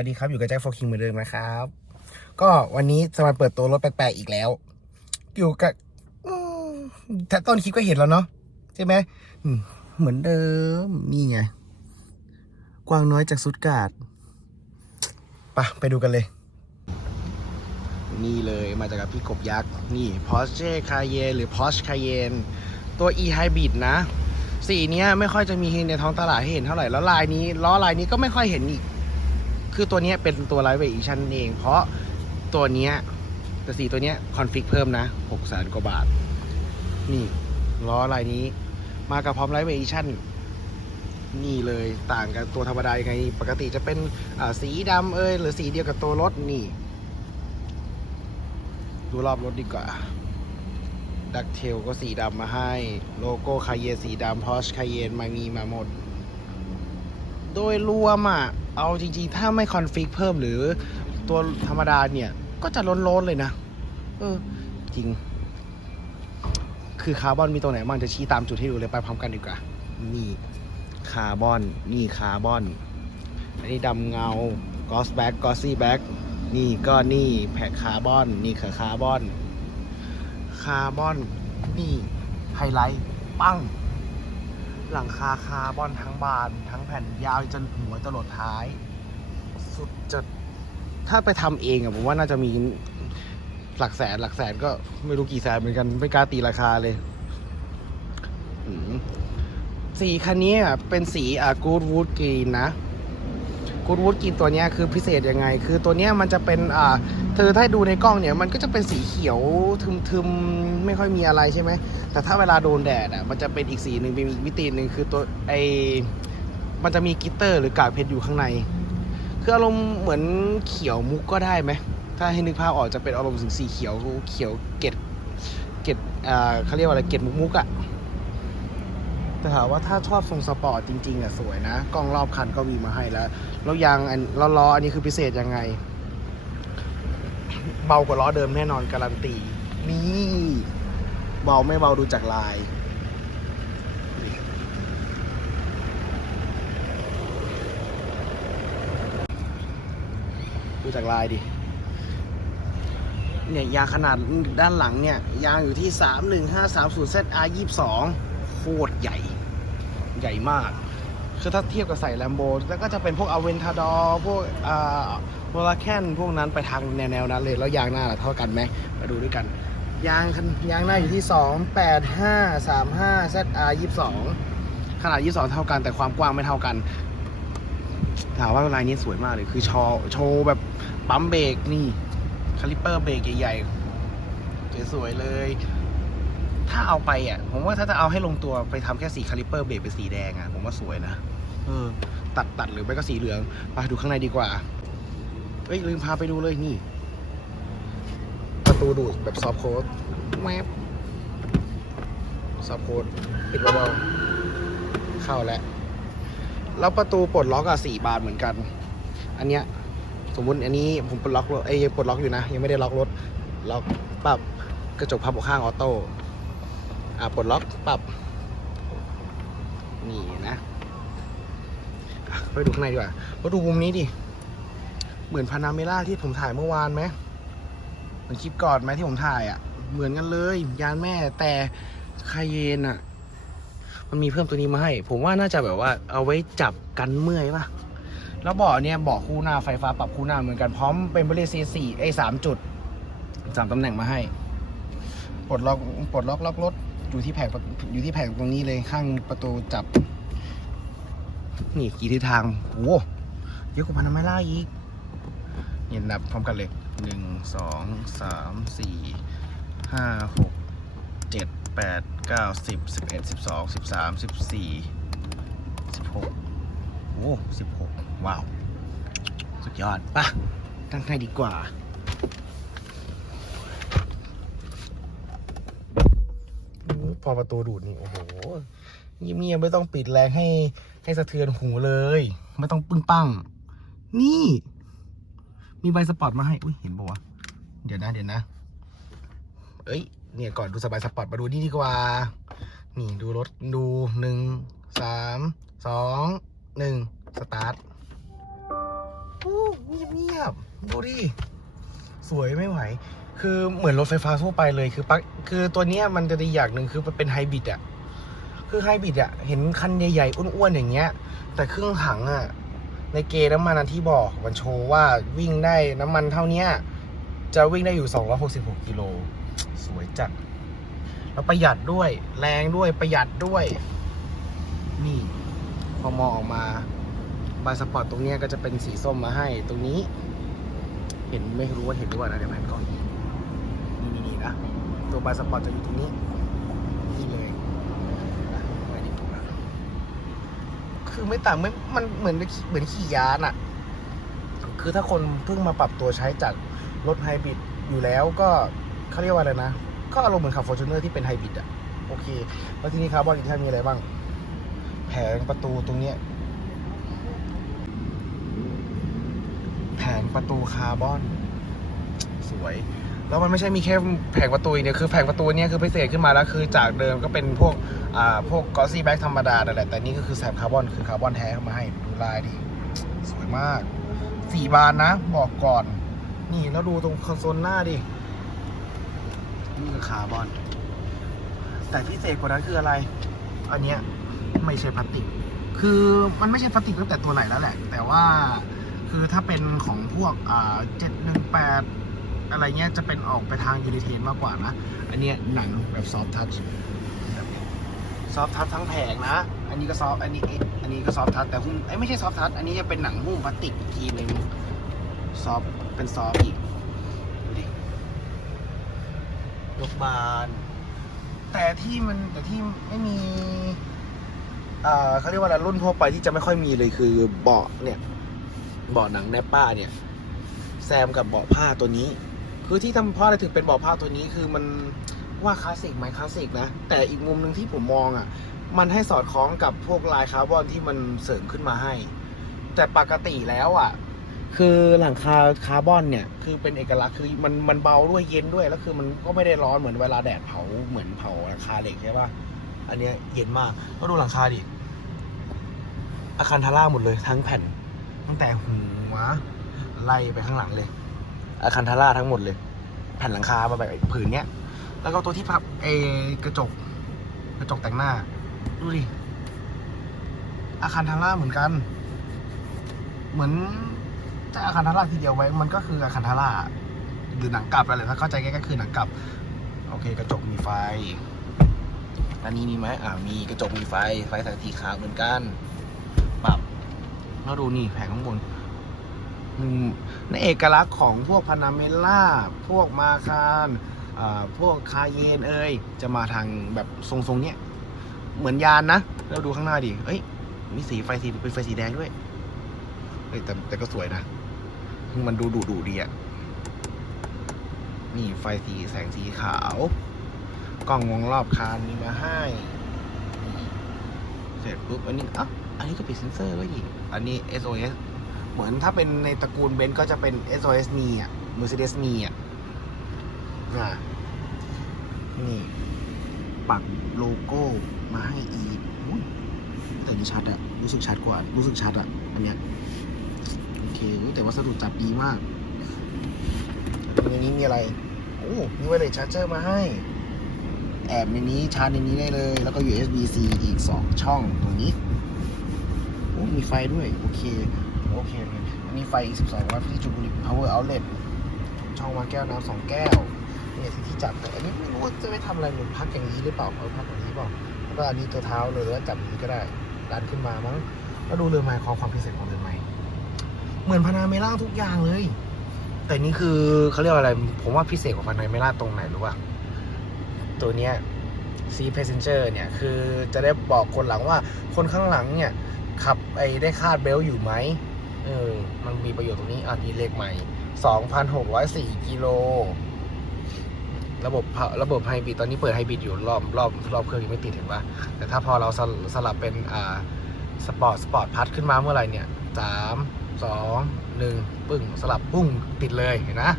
สวัสดีครับ อยู่กับแจ็คโฟคิงเหมือนเดิมนะครับ ก็วันนี้จะมาเปิดตัวรถแปลกๆอีกแล้ว อยู่กับถ้าต้นคลิปก็เห็นแล้วเนาะใช่ไหมเหมือนเดิม นี่ไง กวางน้อยจากสุดกาดไปะไปดูกันเลย นี่เลยมาจากพี่กบยักษ์ นี่ Porsche Cayenne หรือ Porsche Cayenne ตัว e hybrid นะ สีเนี้ยไม่ค่อยจะมีในท้องตลาดให้เห็นเท่าไหร่ แล้วลายนี้ล้อลายนี้ก็ไม่ค่อยเห็นอีก คือตัวนี้เป็นตัวไลท์เวทอีชันเอง เพราะตัวเนี้ยแต่สีตัวเนี้ยคอนฟิกเพิ่มนะหกแสนกว่าบาท นี่ล้อลายนี้ มากับพร้อมไลท์เวทอีชันนี่เลยต่างกับตัวธรรมดายังไง ปกติจะเป็นสีดำเอยหรือสีเดียวกับตัวรถนี่ ดูรอบรถดีกว่าดักเทลก็สีดำมาให้ โลโก้คายเยนสีดำพอชคายเยนมามีมาหมด โดยรวมอะ เอาจริงๆ ถ้าไม่คอนฟิกเพิ่มหรือตัวธรรมดาเนี่ย ก็จะล้นๆเลยนะ เออ จริง คือคาร์บอนมีตัวไหนบ้างจะชี้ตามจุดให้ดูเลยไปพร้อมกันดีกว่า นี่คาร์บอน นี่คาร์บอน อันนี้ดำเงากอสแบ็กกอซี่แบ็กนี่ก็นี่แพ็คาร์บอน นี่คือคาร์บอน คาร์บอน นี่ไฮไลท์ ปั้ง หลังคาคาร์บอนทั้งบาน ทั้งแผ่นยาวจนหัวจรดท้าย สุดจะถ้าไปทำเองอะผมว่าน่าจะมีหลักแสนหลักแสนก็ไม่รู้กี่แสนเหมือนกันไม่กล้าตีราคาเลยสีคันนี้เป็นสีอ่ากูดวูดกรีนนะ กูดวูดกรีนตัวนี้คือพิเศษยังไง คือตัวนี้มันจะเป็นอ่าเธอถ้าดูในกล้องเนี่ยมันก็จะเป็นสีเขียวทึมๆไม่ค่อยมีอะไรใช่ไหมแต่ถ้าเวลาโดนแดดอะมันจะเป็นอีกสีหนึ่งเป็นอีกมิติหนึ่งคือตัวไอมันจะมีกิตเตอร์หรือกากเพชรอยู่ข้างใน คืออารมณ์เหมือนเขียวมุกก็ได้ไหมถ้าให้นึกภาพออกจะเป็นอารมณ์สีเขียวเขียวเกล็ดเกล็ดอ่าเขาเรียกว่าอะไรเกล็ดมุกมุกๆอะ แต่ถามว่าถ้าชอบทรงสปอร์ตจริงๆอะสวยนะ กล้องรอบคันก็มีมาให้แล้ว แล้วยางอันล้อล้ออันนี้คือพิเศษยังไง เบากว่าล้อเดิมแน่นอนการันตี นี่เบาไม่เบาดูจากลายดูจากลายดิ เนี่ยยางขนาดด้านหลังเนี่ย ยางอยู่ที่ 31530 ZR 22 คตรใหญ่ใหญ่มาก คือถ้าเทียบกับใส่แลมโบแล้วก็จะเป็นพวกอเวนทาดอพวกอ่าโมลาแคนพวกนั้นไปทางแนวๆนั้นเลย แล้วยางหน้าล่ะเท่ากันไหมมาดูด้วยกัน ยางคันยางหน้าอยู่ที่ 28535 ZR 22 ขนาด 22 เท่ากันแต่ความกว้างไม่เท่ากันถามว่าลายนี้สวยมากเลย คือโชว์โชว์แบบปั๊มเบรกนี่ คาลิปเปอร์เบรกใหญ่ๆสวยๆเลย ถ้าเอาไปอะ ผมว่าถ้าจะเอาให้ลงตัวไปทำแค่สีคาลิปเปอร์เบรกเป็นสีแดงอะ ผมว่าสวยนะเออ ตัดตัดหรือไม่ก็สีเหลืองไปดูข้างในดีกว่าเอ้ยลืมพาไปดูเลยนี่ ประตูดูดแบบซอฟโค้ดแมบซอฟโค้ดปิดเบาๆเข้าแล้วแล้วประตูปลดล็อกอะสี่บานเหมือนกัน อันเนี้ยสมมติอันนี้ผมปลดล็อกรถเอ้ยยังปลดล็อกอยู่นะ ยังไม่ได้ล็อกรถล็อกปับกระจกพับข้างออโต้ อ่าปลดล็อกปรับ นี่นะไปดูข้างในดีกว่ามาดูมุมนี้ดิ เหมือนพานาเมล่าที่ผมถ่ายเมื่อวานไหมเหมือนคลิปก่อนไหมที่ผมถ่ายอะ่ะ เหมือนกันเลย ยานแม่แต่คาเยนอะ มันมีเพิ่มตัวนี้มาให้ ผมว่าน่าจะแบบว่าเอาไว้จับกันเมื่อยป่ะ แล้วเบาะเนี่ยเบาะคู่หน้าไฟฟ้าปรับคู่หน้าเหมือนกันพร้อมเป็นบริษัทสี่ไอ้สามจุดสามตำแหน่งมาให้ ปลดล็อกปลดล็อกล็อกรถ อยู่ที่แผงอยู่ที่แผงตรงนี้เลยข้างประตูจับ นี่กี่ทิศทางโอ้เยอะกว่าพานามาล่าอีกเนี่ยนับพร้อมกันเลยหนึ่งสองสามสี่ห้าหกเจ็ดแปดเก้าสิบสิบเอ็ดสิบสองสิบสามสิบสี่สิบหกโอ้สิบหกว้าว สุดยอดปะตั้งให้ดีกว่า พอประตูดูดนี่โอ้โหเงียบๆไม่ต้องปิดแรงให้ให้สะเทือนหูเลย ไม่ต้องปึ้งปัง นี่ มีใบสปอร์ตมาให้อุ้ยเห็นปะวะเดี๋ยวนะเดี๋ยวนะ เอ้ยเนี่ยก่อนดูสบายสปอร์ตมาดูนี่ดีกว่า นี่ดูรถดูหนึ่งสามสองหนึ่งสตาร์ทโอ้เงียบเงียบๆดูดิ สวยไม่ไหว คือเหมือนรถไฟฟ้าทั่วไปเลยคือปักคือตัวเนี้ยมันจะดีอย่างหนึ่งคือมันเป็นไฮบริดอะคือไฮบริดอะเห็นคันใหญ่ๆ อ้วนๆ อย่างเงี้ย แต่เครื่องถังอะในเกณฑ์น้ำมันอันที่บอกมันโชว์ว่าวิ่งได้น้ำมันเท่านี้จะวิ่งได้อยู่ 266 กิโล สวยจัด แล้วประหยัดด้วย แรงด้วยประหยัดด้วย นี่ พอมองออกมาบายสปอร์ตตรงนี้ก็จะเป็นสีส้มมาให้ตรงนี้ เห็นไม่รู้ว่าเห็นหรือเปล่านะเดี๋ยวแผนกล้อนี่ นะตัวบายสปอร์ตจะอยู่ตรงนี้นี่เลยนะไว้ดีกว่าคือไม่ต่างไม่มันเหมือนเหมือนขี่ยานอะคือถ้าคนเพิ่งมาปรับตัวใช้จากรถไฮบริดอยู่แล้วก็เขาเรียกว่าอะไรนะ ก็อารมณ์เหมือนขับฟอร์จูเนอร์ที่เป็นไฮบริดอะโอเค แล้วทีนี้คาร์บอนอีกท่านมีอะไรบ้าง แผงประตูตรงเนี้ยแผงประตูคาร์บอน สวย แล้วมันไม่ใช่มีแค่แผงประตูเดียคือแผงประตูเนี้ยคือพิเศษขึ้นมาแล้วคือจากเดิมก็เป็นพวกอ่าพวกกอซี่แบ็กธรรมดาแต่นแหละแต่นี่ก็คือแสบคาร์บอนคือคาร์บอนแท้เข้ามาให้ดูลายดิสวยมากสี่บานนะ บอกก่อน นี่แล้วดูตรงคอนโซลหน้าดินี่คือคาร์บอน แต่พิเศษกว่านั้นคืออะไร อันเนี้ยไม่ใช่พลาสติก คือมันไม่ใช่พลาสติกตั้งแต่ตัวไหนแล้วแหละ แต่ว่าคือถ้าเป็นของพวกอ่าเจ็ดหนึ่งแปด อะไรเงี้ยจะเป็นออกไปทางยูนิเทนมากกว่านะ อันเนี้ยหนังแบบซอฟทัชซอฟทัชทั้งแผงนะ อันนี้ก็ซอฟอันนี้อันนี้ก็ซอฟทัชแต่หุ้มไอ้ยไม่ใช่ซอฟทัชอันนี้จะเป็นหนังหุ้มพลาสติกอีกทีหนึ่งซอฟเป็นซอฟอีกดูดิยกบานแต่ที่มันแต่ที่ไม่มีอ่าเขาเรียกว่าอะไรรุ่นทั่วไปที่จะไม่ค่อยมีเลยคือเบาะเนี่ยเบาะหนังแนปป้าเนี่ย แซมกับเบาะผ้าตัวนี้ คือที่ทำเพราะอะไรถึงเป็นเบาะผ้าตัวนี้คือมันว่าคลาสสิกไหมคลาสสิกนะ แต่อีกมุมหนึ่งที่ผมมองอะ มันให้สอดคล้องกับพวกลายคาร์บอนที่มันเสริมขึ้นมาให้ แต่ปกติแล้วอะ คือหลังคาคาร์บอนเนี่ย คือเป็นเอกลักษณ์คือมันมันเบาด้วยเย็นด้วยแล้วคือมันก็ไม่ได้ร้อนเหมือนเวลาแดดเผาเหมือนเผาหลังคาเหล็กใช่ปะอันเนี้ยเย็นมากก็ดูหลังคาดิอาคารทาร่าหมดเลยทั้งแผ่น ตั้งแต่หัวไล่ไปข้างหลังเลย อาคารทาร่าทั้งหมดเลย แผ่นหลังคามาแบบผืนเนี้ย แล้วก็ตัวที่พับเอกระจก กระจกแต่งหน้า ดูดิ อาคารทาร่าเหมือนกัน เหมือนจะอาคารทาร่าทีเดียวไว้ มันก็คืออาคารทาร่าหรือหนังกลับอะไรถ้าเข้าใจง่ายก็คือหนังกลับ โอเค กระจกมีไฟ อันนี้มีไหมอ่ามีกระจกมีไฟ ไฟแสงสีขาวเหมือนกัน ปรับแล้วดูนี่แผงข้างบน ในเอกลักษณ์ของพวกพานาเมล่า พวกมาคารพวกคาเยนเอ้ยจะมาทางแบบทรงๆเนี้ยเหมือนยานนะแล้วดูข้างหน้าดิเอ้ย มีสีไฟสีเป็นไฟสีแดงด้วยเฮ้ยแต่แต่ก็สวยนะ มันดูดุดุดีอะนี่ไฟสีแสงสีขาว กล้องวงรอบคานมีมาให้ เสร็จปุ๊บอันนี้อะอันนี้ก็ปิดเซนเซอร์ด้วยอีกอันนี้ SOS เหมือนถ้าเป็นในตระกูลเบนซ์ก็จะเป็น SOS นีอะ Mercedes นีอะอะนี่ ปักโลโก้มาให้อีกแต่นี่ชัดอะรู้สึกชัดกว่า รู้สึกชัดอะอันเนี้ยโอเคแต่วัสดุจับดีมากตรงนี้มีอะไร โอ้มีไวเลสชาร์เจอร์มาให้ แอบในนี้ชาร์จในนี้ได้เลย แล้วก็ USB-C อีก 2 ช่องตรงนี้ โอ้มีไฟด้วย โอเค โอเคเลยอันนี้ไฟ 12วัตต์ที่จุบุหรี่ power outlet ช่องวางแก้วน้ำสองแก้วเนี่ยที่ที่จับแต่อันนี้ไม่รู้ว่าจะไปทำอะไรเหมือนพักอย่างนี้หรือเปล่าเอาพักอย่างนี้เปล่าแล้วก็อันนี้ตัวเท้าเลยหรือว่าจับอย่างนี้ก็ได้ดันขึ้นมามั้งแล้วดูเรือไม้ความความพิเศษของเรือไม้เหมือนพานาเมล่าทุกอย่างเลย แต่นี่คือเขาเรียกว่าอะไร ผมว่าพิเศษกว่าพานาเมล่าตรงไหนรู้ป่ะตัวเนี้ยซีเพ s เซนเจอร์เนี่ย คือจะได้บอกคนหลังว่าคนข้างหลังเนี่ย ขับไอ้ได้คาดเบลต์อยู่ไหม เออ มันมีประโยชน์ตรงนี้อะนี่เลขใหม่ 2,604กิโล ระบบระบบไฮบริดตอนนี้เปิดไฮบริดอยู่รอบรอบรอบเครื่องยังไม่ติดเห็นปะแต่ถ้าพอเราสลสลับเป็นอ่าสปอร์ตสปอร์ตพัดขึ้นมาเมื่อไหร่เนี่ยสามสองหนึ่งปึ้งสลับปุ้งติดเลยเห็นนะ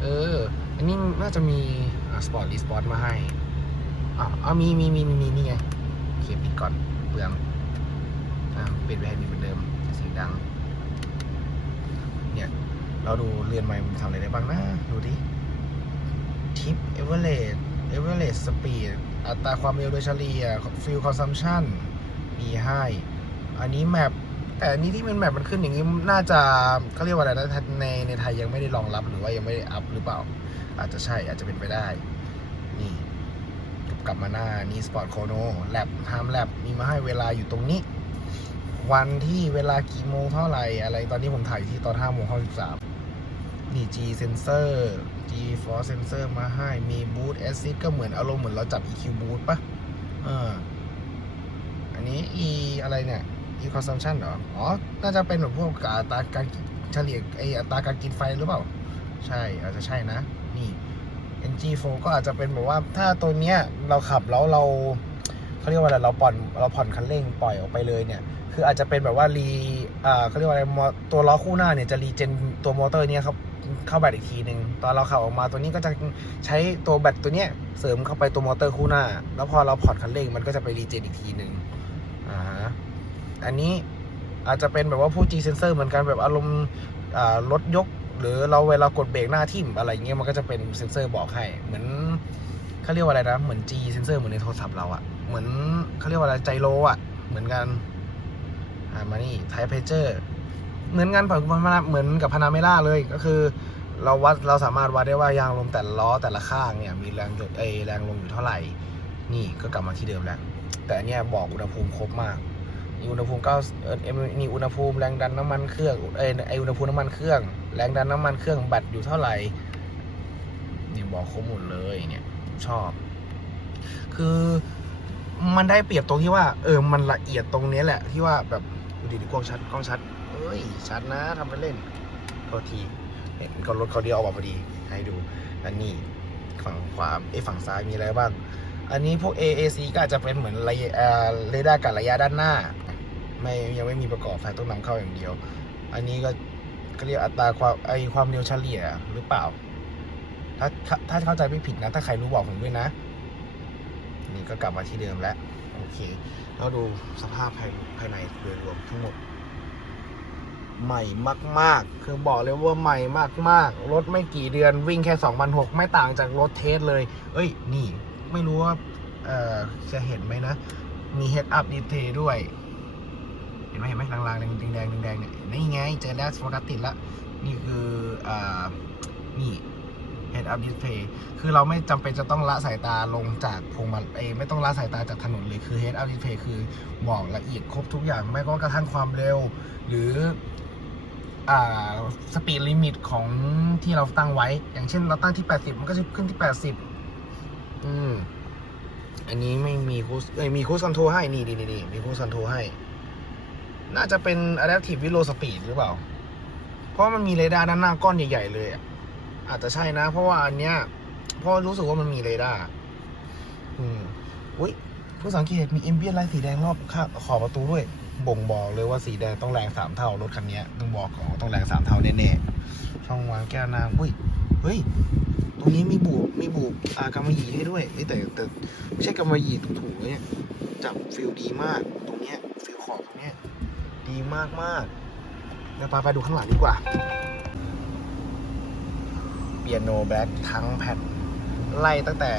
เออ อันนี้น่าจะมีสปอร์ตรีสปอร์ตมาให้อ่าอ่ามีมีมีมีมีนี่ไงโอเคปิดก่อนเปลืองอ่าปิดไว้ให้มีเหมือนเดิม เสียงดัง เนี่ย เราดูเรือนใหม่มันทำอะไรได้บ้างนะ ดูดิทิปเอเวอร์เรสเอเวอร์เรสสปีดอัตราความเร็วโดยเฉลี่ยฟิลคอนซัมชันมีให้อันนี้แมปแต่อันนี้ที่เป็นแมปมันขึ้นอย่างนี้น่าจะเขาเรียกว่าอะไรนะในในไทยยังไม่ได้รองรับหรือว่ายังไม่ได้อัพหรือเปล่า อาจจะใช่อาจจะเป็นไปได้ นี่กลับมาหน้านี่สปอร์ตโคโนแลบไทม์แลบมีมาให้เวลาอยู่ตรงนี้ วันที่เวลากี่โมงเท่าไหร่อะไร ตอนนี้ผมถ่ายที่ตอน5โมง53นี่ G sensor G force sensor มาให้มี boot assist ก็เหมือนอารมณ์เหมือนเราจับ EQ boot ปะเอออันนี้ E อะไรเนี่ย E consumption เหรอ อ๋อ น่าจะเป็นแบบพวกอัตราการเฉลี่ยไออัตราการกินไฟหรือเปล่า ใช่อาจจะใช่นะ นี่ NG4 ก็อาจจะเป็นแบบว่าถ้าตัวเนี้ยเราขับแล้วเราเขาเรียกว่าอะไรเราผ่อนเราผ่อนคันเร่งปล่อยออกไปเลยเนี่ย คืออาจจะเป็นแบบว่ารีเขาเรียกว่าอะไรมอตัวล้อคู่หน้าเนี่ยจะรีเจนตัวมอเตอร์เนี้ยครับเข้าแบตอีกทีหนึ่งตอนเราขับออกมาตัวนี้ก็จะใช้ตัวแบตตัวเนี้ยเสริมเข้าไปตัวมอเตอร์คู่หน้า แล้วพอเราผ่อนคันเร่งมันก็จะไปรีเจนอีกทีหนึ่งอ่าอันนี้อาจจะเป็นแบบว่าผู้ G sensor เหมือนกันแบบอารมณ์อ่ารถยก หรือเราเวลากดเบรกหน้าทิ่มอะไรเงี้ยมันก็จะเป็นเซนเซอร์บอกให้เหมือนเขาเรียกว่าอะไรนะเหมือน G เซนเซอร์เหมือนในโทรศัพท์เราอะเหมือนเขาเรียกว่าอะไรไจโรอะเหมือนกันามานี่ไทเพเจอร์เหมือนกันผมเหมือนกับพานาเมล่าเลยก็คือ เราวัดเราสามารถวัดได้ว่ายางลมแต่ละล้อแต่ละข้างเนี่ยมีแรงยกเอแรงลมอยู่เท่าไหร่ นี่ก็กลับมาที่เดิมแล้ว แต่เนี้ยบอกอุณหภูมิครบมากมีอุณหภูมิเก้าเอ่อเอ่อมีอุณหภูมิแรงดันน้ำมันเครื่องเอไออุณหภูมิน้ำมันเครื่อง แรงดันน้ำมันเครื่องแบตอยู่เท่าไหร่นี่บอกครบหมดเลยเนี่ยชอบ คือมันได้เปรียบตรงที่ว่า เออมันละเอียดตรงนี้แหละที่ว่าแบบ ดูดิกล้องชัดกล้องชัดเอ้ยชัดนะทำไปเล่นโทษทีเห็นก็รถเขาเดียวออกมาพอดี ให้ดู อันนี้ฝั่งขวาเอ้ยฝั่งซ้ายมีอะไรบ้าง อันนี้พวก AAC ก็อาจจะเป็นเหมือนระยะเรดาร์กัดระยะด้านหน้า ไม่ยังไม่มีประกอบไฟต้องนำเข้าอย่างเดียว อันนี้ก็ก็เรียกอัตราความไอความเร็วเฉลี่ยหรือเปล่า ถ้าถ้าเข้าใจไม่ผิดนะ ถ้าใครรู้บอกผมด้วยนะ นี่ก็กลับมาที่เดิมแล้ว โอเค แล้วดูสภาพภายภายในโดยรวมทั้งหมด ใหม่มาก ๆ คือบอกเลยว่าใหม่มาก ๆ รถไม่กี่เดือนวิ่งแค่2,600ไม่ต่างจากรถเทสเลย เอ้ย นี่ ไม่รู้ว่าจะเห็นไหมนะ มี head up display ด้วย เห็นไหมเห็นไหมลางๆแดงๆแดงๆแดงๆเนี่ยนี่ไง เจอแล้วโฟกัสติดละ นี่คืออนี่ head up display คือเราไม่จำเป็นจะต้องละสายตาลงจากพวงมาลัยไม่ต้องละสายตาจากถนนเลยคือ head up display คือบอกละเอียดครบทุกอย่างไม่ก็กระทั่งความเร็ว หรืออสปีดลิมิตของที่เราตั้งไว้ อย่างเช่นเราตั้งที่ 80 มันก็จะขึ้นที่ 80 อืม อันนี้ไม่มีคูสเอ้ยมีคูสคอนโทรให้ นี่นี่นี่มีคูสคอนโทรให้ น่าจะเป็น Adaptive With Low Speed หรือเปล่า เพราะมันมีเรดาร์ด้านหน้าก้อนใหญ่ ๆ เลยอะ อาจจะใช่นะ เพราะว่าอันเนี้ยเพราะรู้สึกว่ามันมีเรดาร์อืมอุ้ยผู้สังเกตมีเอมเบียนไลท์สีแดงรอบข้างขอบประตูด้วย บ่งบอกเลยว่าสีแดงต้องแรงสามเท่ารถคันนี้ต้องบอกก่อนว่าต้องแรงสามเท่าแน่ๆช่องวางแก้วน้ำอุ้ยเฮ้ยตรงนี้มีบุมีบุอ่ากำมะหยี่ให้ด้วยเอ้แต่แต่ไม่ใช่กำมะหยี่ถูกๆเนี่ยจับฟิลดีมาก ตรงเนี้ยฟิลขอบตรงเนี้ยดีมากมากๆเดี๋ยวไปไปดูข้างหลังดีกว่า ปียโนแบล็คทั้งแผ่นไล่ตั้งแต่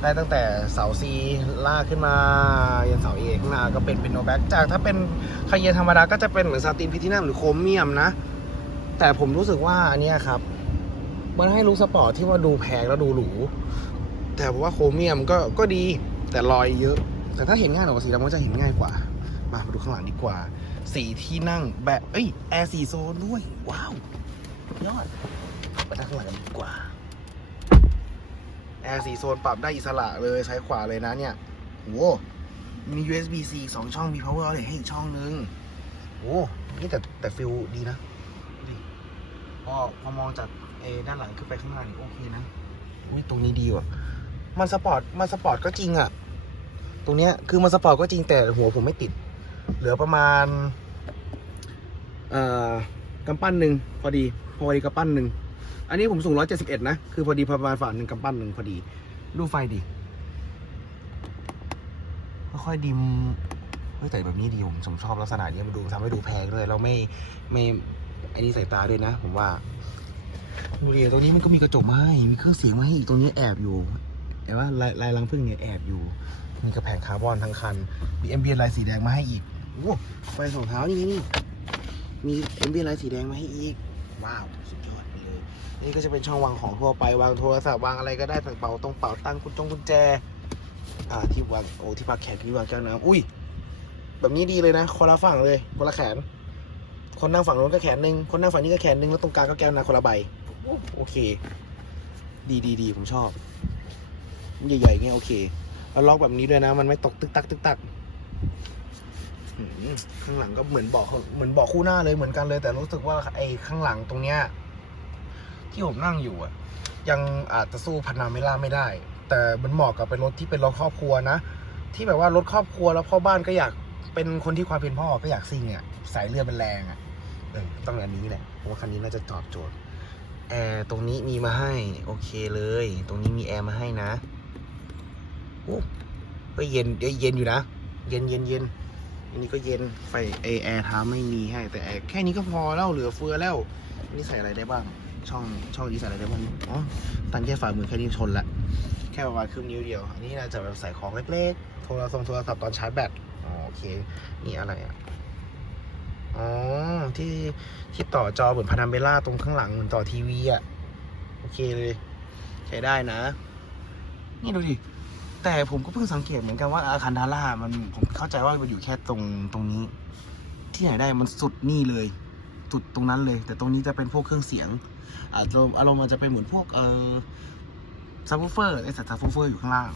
ไล่ตั้งแต่เสาซีลากขึ้นมายันเสาเอกข้างหน้าก็เป็นเปียโนแบ็คจากถ้าเป็นคาเยนธรรมดาก็จะเป็นเหมือนซาตินพิทินัมหรือโครเมียมนะ แต่ผมรู้สึกว่าอันนี้ครับ มันให้ลุคสปอร์ตที่ว่าดูแพงแล้วดูหรู แต่ผมว่าโครเมียมก็ก็ดีแต่รอยเยอะ แต่ถ้าเห็นง่ายหน่อยกว่าสีดำก็จะเห็นง่ายกว่า มามาดูข้างหลังดีกว่า สีที่นั่งแบบเอ้ยแอร์สีโซนด้วย ว้าวยอด ไปนั่งข้างหลังกันดีกว่า แอร์สีโซนปรับได้อิสระเลยใช้ขวาเลยนะเนี่ยโหมี USB-C สองช่องมี power outlet ให้อีกช่องนึงโอ้นี่แต่แต่ฟิลดีนะดูดิพอพอมองจากเอด้านหลังขึ้นไปข้างหน้านี่โอเคนะอุ้ยตรงนี้ดีว่ะ มันสปอร์ตมันสปอร์ตก็จริงอะ ตรงเนี้ยคือมันสปอร์ตก็จริงแต่หัวผมไม่ติด เหลือประมาณ เอ่อกำปั้นหนึ่งพอดี พอดีกำปั้นหนึ่ง อันนี้ผมสูงร้อยเจ็ดสิบเอ็ดนะ คือพอดีประมาณฝ่าหนึ่งกำปั้นหนึ่งพอดี ดูไฟดิ ค่อยๆดิมเฮ้ยแต่แบบนี้ดีผมผมชอบลักษณะนี้มันดูทำให้ดูแพงด้วยเราไม่ไม่อันนี้สายตาด้วยนะ ผมว่าดูดิตรงนี้มันก็มีกระจกมาให้มีเครื่องเสียงมาให้อีกตรงนี้แอบอยู่เห็นว่าลายลายรังผึ้งเนี่ยแอบอยู่ มีกระแผงคาร์บอนทั้งคัน มีเอ็มบีลายสีแดงมาให้อีกโอ้ไฟสองเท้านี่นี่มีเอ็มบีลายสีแดงมาให้อีก ว้าว สุดยอด นี่ก็จะเป็นช่องวางของทั่วไปวางโทรศัพท์วางอะไรก็ได้ต่างเป๋าตรงเป๋าตั้งค์กุญจงกุญแจ อ่าที่วางโอ้ที่พักแขกที่วางแก้วน้ำอุ้ย แบบนี้ดีเลยนะคนละฝั่งเลยคนละแขน คนนั่งฝั่งนู้นก็แขนหนึ่งคนนั่งฝั่งนี้ก็แขนหนึ่งแล้วตรงกลางก็แก้วน้ำคนละใบโอเค ดีดีดีผมชอบใหญ่ๆเงี้ยโอเคแล้วล็อกแบบนี้ด้วยนะ มันไม่ตกตึกตักตึกตักข้างหลังก็เหมือนเบาะเหมือนเบาะคู่หน้าเลยเหมือนกันเลย แต่รู้สึกว่าไอ้ข้างหลังตรงเนี้ย ที่ผมนั่งอยู่อะยังอาจจะสู้พานาเมล่าไม่ได้ แต่มันเหมาะกับเป็นรถที่เป็นรถครอบครัวนะ ที่แบบว่ารถครอบครัวแล้วพ่อบ้านก็อยากเป็นคนที่ความเป็นพ่อก็อยากซิ่งอะสายเลือดเป็นแรงอะเออต้องอันนี้แหละเพราะว่าคันนี้น่าจะตอบโจทย์แอร์ตรงนี้มีมาให้โอเคเลย ตรงนี้มีแอร์มาให้นะโอ้ก็เย็นเยเย็นอยู่นะ เย็นเย็นเย็นอันนี้ก็เย็นไฟไอแอร์ท้าไม่มีให้แต่แอร์แค่นี้ก็พอแล้วเหลือเฟือแล้วนี่ใส่อะไรได้บ้าง ช่องช่องนี้ใส่อะไรได้บ้างอ๋อตันแค่ฝ่ามือแค่นี้ชนละแค่ประมาณครึ่งนิ้วเดียว อันนี้น่าจะแบบใส่ของเล็กๆ โทรศัพท์โทรศัพท์ตอนชาร์จแบตอ๋อโอเค นี่อะไรอะอ๋อที่ที่ต่อจอเหมือนพานาเบล่าตรงข้างหลังเหมือนต่อทีวีอะโอเคเลยใช้ได้นะ นี่ดูดิแต่ผมก็เพิ่งสังเกตเหมือนกันว่าอาคารดาร่ามันผมเข้าใจว่ามันอยู่แค่ตรงตรงนี้ ที่ไหนได้มันสุดนี่เลย สุดตรงนั้นเลย แต่ตรงนี้จะเป็นพวกเครื่องเสียง อารมณ์อารมณ์มันจะเป็นเหมือนพวกเอ่อซับวูเฟอร์ไอสัตว์ซับวูเฟอร์อยู่ข้างล่าง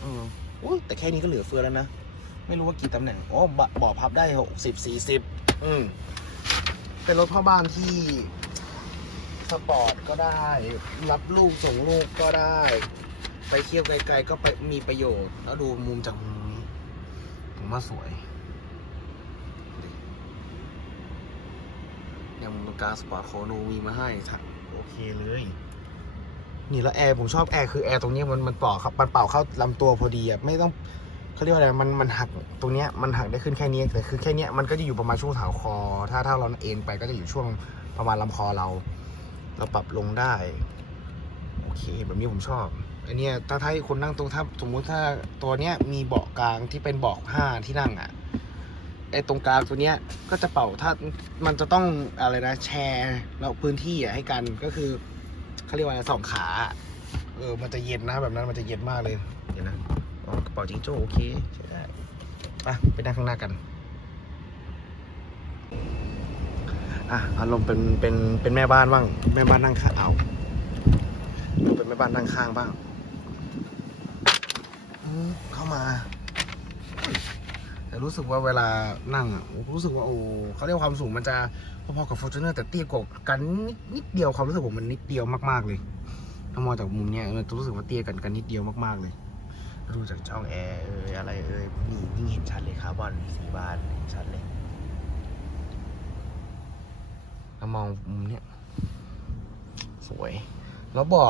เอออุ้ยแต่แค่นี้ก็เหลือเฟือแล้วนะ ไม่รู้ว่ากี่ตำแหน่งอ๋อเบาะเบ่อพับได้หกสิบสี่สิบอืมเป็นรถพ่อบ้านที่สปอร์ตก็ได้ รับลูกส่งลูกก็ได้ ไปเที่ยวไกลๆก็ไปมีประโยชน์ แล้วดูมุมจากมุมนี้ ผมว่าสวยอย่างมุมกลางสปอร์ตโคโนมีมาให้ถัก โอเคเลย นี่แล้วแอร์ผมชอบแอร์คือแอร์ตรงนี้มันมันเป่าครับมันเป่าเข้าลำตัวพอดีอะไม่ต้องเขาเรียกว่าอะไรมันมันหักตรงเนี้ยมันหักได้ขึ้นแค่นี้แต่คือแค่เนี้ยมันก็จะอยู่ประมาณช่วงถาวคอ ถ้าถ้าเราเอ็นไปก็จะอยู่ช่วงประมาณลำคอเรา เราปรับลงได้ โอเค แบบนี้ผมชอบอันเนี้ยถ้าถ้าให้คนนั่งตรงถ้าสมมุติถ้าตัวเนี้ยมีเบาะกลางที่เป็นเบาะผ้าที่นั่งอะ ไอ้ตรงกลางตัวเนี้ยก็จะเป่าถ้ามันจะต้องอะไรนะแชร์แล้วพื้นที่อะให้กันก็คือเขาเรียกว่าอะไรสองขาเออมันจะเย็นนะแบบนั้นมันจะเย็นมากเลยเดี๋ยวนะอ๋อกระเป๋าจิงโจ้โอเคใช้ได้ไปไปนั่งข้างหน้ากันอะอารมณ์เป็นเป็นเป็นแม่บ้านบ้างแม่บ้านนั่งข้างเอาเป็นแม่บ้านนั่งข้างบ้างเข้ามา แต่รู้สึกว่าเวลานั่งอะรู้สึกว่าโอ้เขาเรียกความสูงมันจะพอๆกับ Fortuner แต่เตี้ยกว่ากันนิดนิดเดียวความรู้สึกผมมันนิดเดียวมากๆเลยถ้ามองจากมุมเนี้ยมันรู้สึกว่าเตี้ยกันกันนิดเดียวมากๆเลยดูจากช่องแอร์เอยอะไรเอยนี่ยิ่งเห็นชัดเลยคาร์บอนสีบานเห็นชัดเลยแล้วมองมุมเนี้ยสวย แล้วเบ่อ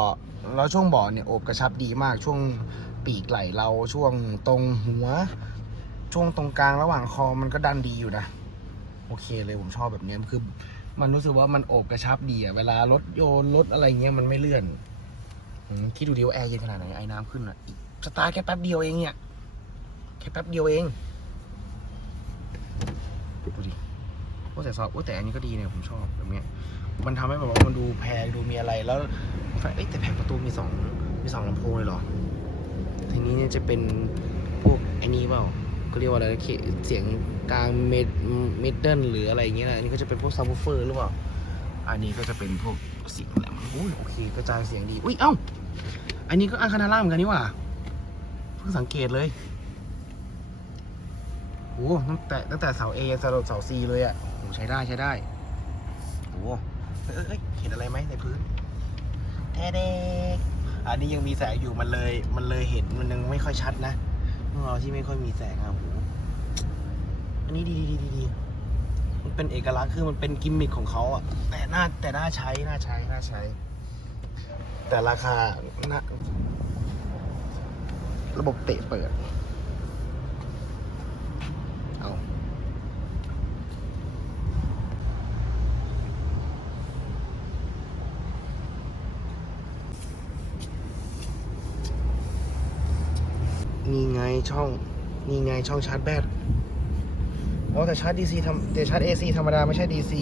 แล้วช่วงเบ่อเนี่ยโอบกระชับดีมากช่วงปีกไหล่เราช่วงตรงหัว ช่วงตรงกลางระหว่างคอมันก็ดันดีอยู่นะ โอเคเลยผมชอบแบบนี้คือ มันรู้สึกว่ามันโอบกระชับดีอะเวลารถโยนรถอะไรเงี้ยมันไม่เลื่อนคิดดูดิว่าแอร์เย็นขนาดไหนไอ้น้ำขึ้นอะสตาร์ทแค่แป๊บเดียวเองเนี่ยแค่แป๊บเดียวเองดูดิว่าแต่ซอฟว่าแต่อันนี้ก็ดีเนี่ยผมชอบแบบเนี้ยมันทำให้แบบว่ามันดูแพงดูมีอะไรแล้วแฟเอ้แต่แผงประตูมีสองมีสองลำโพงเลยเหรอทีนี้เนี่ยจะเป็นพวกไอ้นี้เปล่า ก็เรียกว่าอะไรนะเคเสียงกลางเมดเมดเดิลหรืออะไรอย่างเงี้ยนะอันนี้ก็จะเป็นพวกซับวูเฟอร์หรือเปล่า อันนี้ก็จะเป็นพวกเสียงแหลมอุ้ยโอเคกระจายเสียงดีอุ้ยเอ้าอันนี้ก็อังคานาร่าเหมือนกันนี่หว่าเพิ่งสังเกตเลยโอ้ตั้งแต่ตั้งแต่เสา A ยันเสาเสา C เลยอะโอ้ใช้ได้ใช้ได้โอ้เอ้ยเอ้ยเอ้ยเห็นอะไรไหมในพื้นแท้เด็กอันนี้ยังมีแสงอยู่มันเลยมันเลยเห็นมันยังไม่ค่อยชัดนะ เมื่อเราที่ไม่ค่อยมีแสงอะโหอันนี้ดีดีดีดีดีมันเป็นเอกลักษณ์คือมันเป็นกิมมิคของเขาอะ แต่น่าแต่น่าใช้น่าใช้น่าใช้ แต่ราคาน่าระบบเตะเปิด เอา ช่องนี่ไงช่องชาร์จแบตอ๋อแต่ชาร์จ DC ทำแต่ชาร์จ AC ธรรมดาไม่ใช่ DC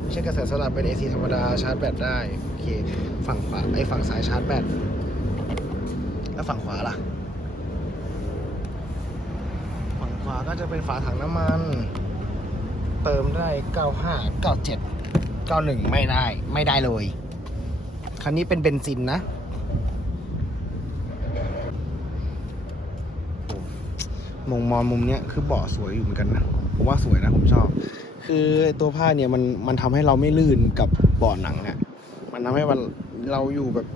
ไม่ใช่กระแสสลับเป็น AC ธรรมดาชาร์จแบตได้โอเคฝั่งขวาไอ้ฝั่งซ้ายชาร์จแบตแล้วฝั่งขวาล่ะ ฝั่งขวาก็จะเป็นฝาถังน้ำมัน เติมได้ 95 97 91 ไม่ได้ไม่ได้เลย คันนี้เป็นเบนซินนะ มองมองมุมเนี้ยคือเบาะสวยอยู่เหมือนกันนะผมว่าสวยนะผมชอบ คือตัวผ้าเนี่ยมันมันทำให้เราไม่ลื่นกับเบาะหนังอะมันทำให้มันเราอยู่แบบ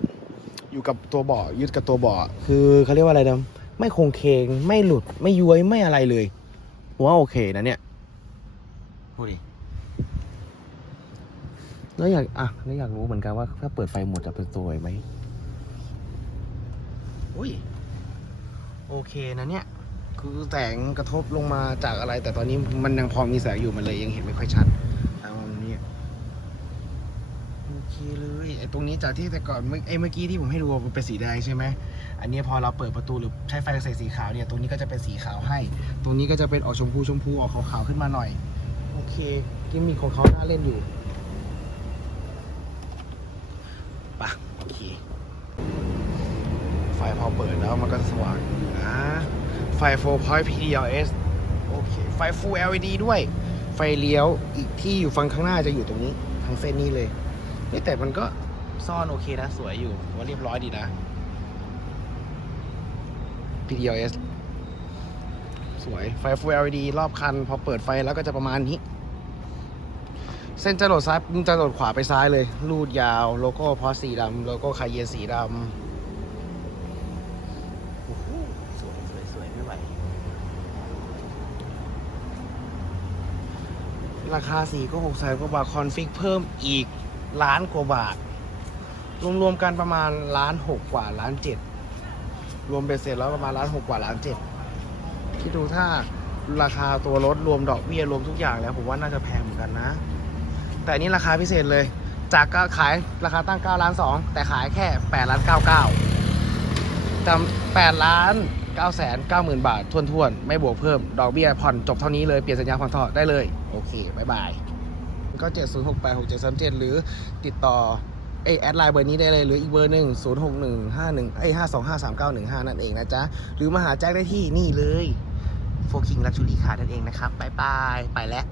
อยู่กับตัวเบาะยึดกับตัวเบาะคือเขาเรียกว่าอะไรนะไม่โครงเคงไม่หลุดไม่ย้วยไม่อะไรเลยผมว่าโอเคนะเนี่ยพูดดิแล้วอยากอะแล้วอยากรู้เหมือนกันว่าถ้าเปิดไฟหมดจะเป็นสวยไหมอุ้ยโอเคนะเนี่ย คือแสงกระทบลงมาจากอะไร แต่ตอนนี้มันยังพอมีแสงอยู่มันเลยยังเห็นไม่ค่อยชัดตามมุมนี้โอเคเลยไอ้ตรงนี้จากที่แต่ก่อนเมื่อไอ้เมื่อกี้ที่ผมให้ดูมันเป็นสีแดงใช่ไหมอันนี้พอเราเปิดประตูหรือใช้ไฟใส่สีขาวเนี่ยตรงนี้ก็จะเป็นสีขาวให้ ตรงนี้ก็จะเป็นออกชมพูชมพูออกขาวๆขึ้นมาหน่อย โอเคกิมมิคของเขาน่าเล่นอยู่ปะโอเค ไฟพอเปิดแล้วมันก็สว่างอยู่นะ ไฟ 4 point PDLS โอเค ไฟ Full LED ด้วย ไฟเลี้ยวอีกที่อยู่ฝั่งข้างหน้าจะอยู่ตรงนี้ทางเส้นนี้เลยนี่แต่มันก็ซ่อนโอเคนะ สวยอยู่ว่าเรียบร้อยดีนะ PDLS สวย ไฟ Full LED รอบคัน พอเปิดไฟแล้วก็จะประมาณนี้ เส้นจะโหลดซ้ายจะโหลดขวาไปซ้ายเลยรูดยาว โลโก้พอสีดำโลโก้คายเยนสีดำ โอ้โหสวยสวยสวยไม่ไหว ราคาสี่ก็หกแสนกว่าบาทคอนฟิกเพิ่มอีกล้านกว่าบาท รวมๆกันประมาณล้านหกกว่าล้านเจ็ดรวมเบ็ดเสร็จแล้วประมาณล้านหกกว่าล้านเจ็ดคิดดูถ้าราคาตัวรถรวมดอกเบี้ยรวมทุกอย่างแล้วผมว่าน่าจะแพงเหมือนกันนะ แต่นี้ราคาพิเศษเลย จากก็ขายราคาตั้ง9ล้าน2แต่ขายแค่8ล้าน99จำแปดล้าน เก้าแสนเก้าหมื่นบาททวนๆ ไม่บวกเพิ่ม ดอกเบี้ยผ่อนจบเท่านี้เลย เปลี่ยนสัญญาผ่อนทอดได้เลย โอเค บ๊ายบาย ก็ 7 0 6 8 6 7 3 7 หรือติดต่อเอแอดไลน์เบอร์นี้ได้เลย หรืออีกเบอร์หนึ่ง0 6 1 5 1เอ้5 2 5 3 9 1 5นั่นเองนะจ๊ะ หรือมาหาแจ็คได้ที่นี่เลยโฟคิงลักชูรี่คาร์นั่นเองนะครับบายบาย ไปแล้ว